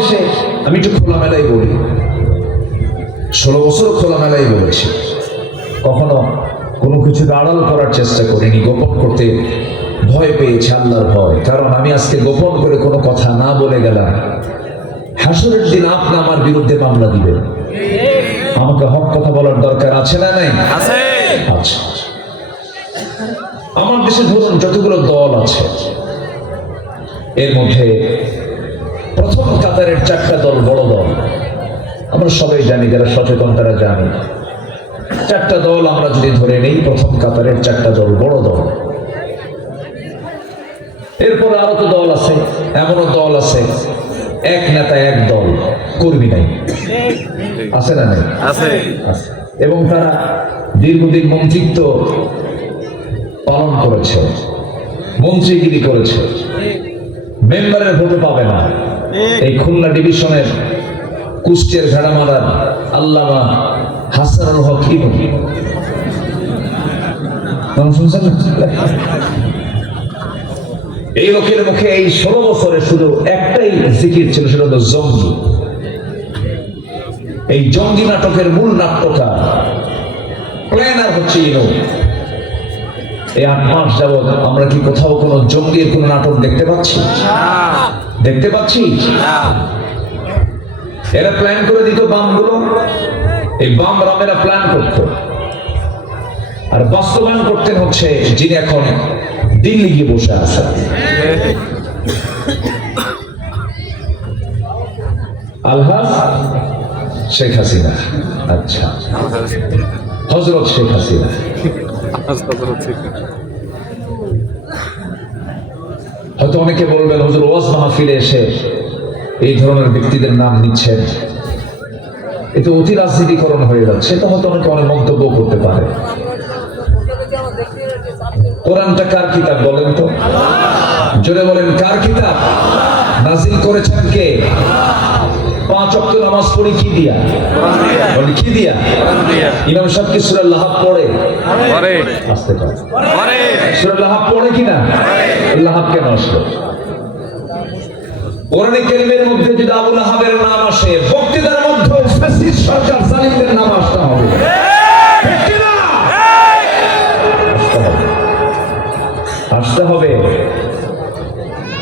দেশে আমি একটু খোলামেলাই বলি, 16 বছর খোলামেলাই বলেছি, কখনো কোনো কিছু আড়াল করার চেষ্টা করিনি, গোপন করতে ভয় পেয়েছি, আল্লাহর ভয়। কারণ আমি আজকে গোপন করে কোনো কথা না বলে গেলাম, হাসরের দিন আপনি আমার বিরুদ্ধে মামলা দিবেন। আমাকে হক কথা বলার দরকার আছে না নাই? আছে। আমার দেশে ধরুন যতগুলো দল আছে, এর মধ্যে প্রথম কাতারের 4টা দল বড় দল। আমরা সবাই জানি, যারা সচেতন তারা জানি, 4টা দল আমরা যদি ধরে নেই, প্রথম কাতারের 4টা দল বড় দল। এরপর আরো তো দল আছে, এমনও দল আছে এক নেতা এক দল, কর্মী নাই, আছে না নাই? আছে। এবং তারা দীর্ঘদিন মন্ত্রিত্ব পালন করেছে, মন্ত্রীগিরি করেছে, মেম্বারের ভোট পাবে না। এই খুলনা ডিভিশনের কুষ্টিয়ার ভেড়ামারার আল্লামা হাসানুল হক ইমাম, শুনছেন? এই লোকের মুখে এই 16 বছরে শুধু একটাই জিকির ছিল, সেটা হলো জঙ্গি। এই জঙ্গি নাটকের মূল নাট্যকার, প্ল্যানার হচ্ছে ইনো। এই 8 মাস যাবৎ আমরা কি কোথাও কোনো জঙ্গির কোনো নাটক দেখতে পাচ্ছি? দেখতে পাচ্ছি? এরা প্ল্যান করে দিত বামগুলো, এই বাম রামেরা প্ল্যান করত, আর বাস্তবায়ন করতেন হচ্ছে যিনি এখন দিল্লি গিয়ে বসে আছে। আলহাজ শেখ হাসিনা। আচ্ছা, হযরত শেখ হাসিনা। হয়তো অনেকে বলবেন, হুজুর ওয়াজ মাহফিলে এসে এই ধরনের ব্যক্তিদের নাম নিচ্ছেন, এতে অতি রাজনীতিকরণ হয়ে যাচ্ছে। এটা হয়তো অনেকে অনেক মন্তব্য করতে পারে। কোরআনটা কার কিতাব বলেন তো? জোরে বলেন, কার কিতাব? নাজিল করেছেন কে? 5 ওয়াক্ত নামাজ পড়ি কি দিয়া? বলি কি দিয়া? ইমাম সাহেব কি সূরা লাহাব পড়ে? আস্তে করে সূরা লাহাব পড়ে কিনা? লাহাব কেন আসলো? কোরআনে কারীমের মধ্যে যদি আবু লাহাবের নাম আসে, বক্তৃতার মধ্যে ফ্যাসিস্ট সরকার জালিমদের নাম আসতে হবে। আসতে হবে,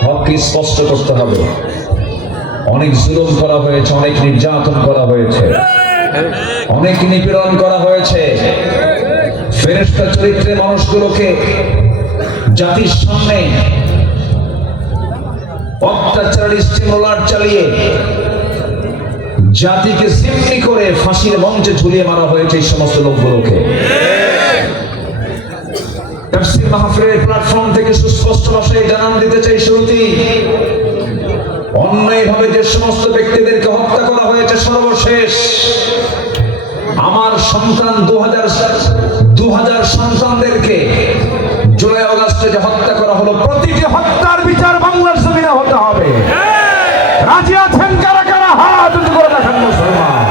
হককে স্পষ্ট করতে হবে। অনেক জুলুম করা হয়েছে, অনেক নির্যাতন করা হয়েছে, অনেক নিপীড়ন করা হয়েছে। ফেরেশতা চরিত্রে মানুষগুলোকে জাতির সামনে অত্যাচারী স্টিমুলার চালিয়ে জাতিকে জিম্মি করে ফাঁসির মঞ্চে ঝুলিয়ে মারা হয়েছে এই সমস্ত লোকগুলোকে। তাফসীর মাহফিলের প্ল্যাটফর্ম থেকে সুস্পষ্ট ভাষায় জানান দিতে চাই, শুরুতেই অন্যায়ভাবে যে সমস্ত ব্যক্তিদেরকে হত্যা করা হয়েছে, সর্বশেষ আমার সন্তান 2000 সন্তানদেরকে জুলাই আগস্টে যে হত্যা করা হলো, প্রতিটি হত্যার বিচার বাংলার জমিনে হতে হবে। রাজি আছেন কারা কারা? হাত উঁচু করে দেখান মুসলমান।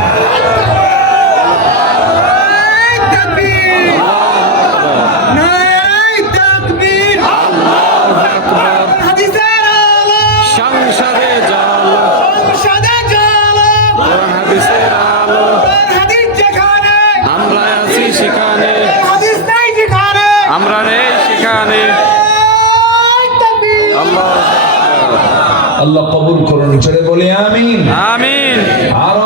আমরা নেই সেখানে। আল্লাহ কবুল করুন, জোরে বলি আমিন। আমিন। আর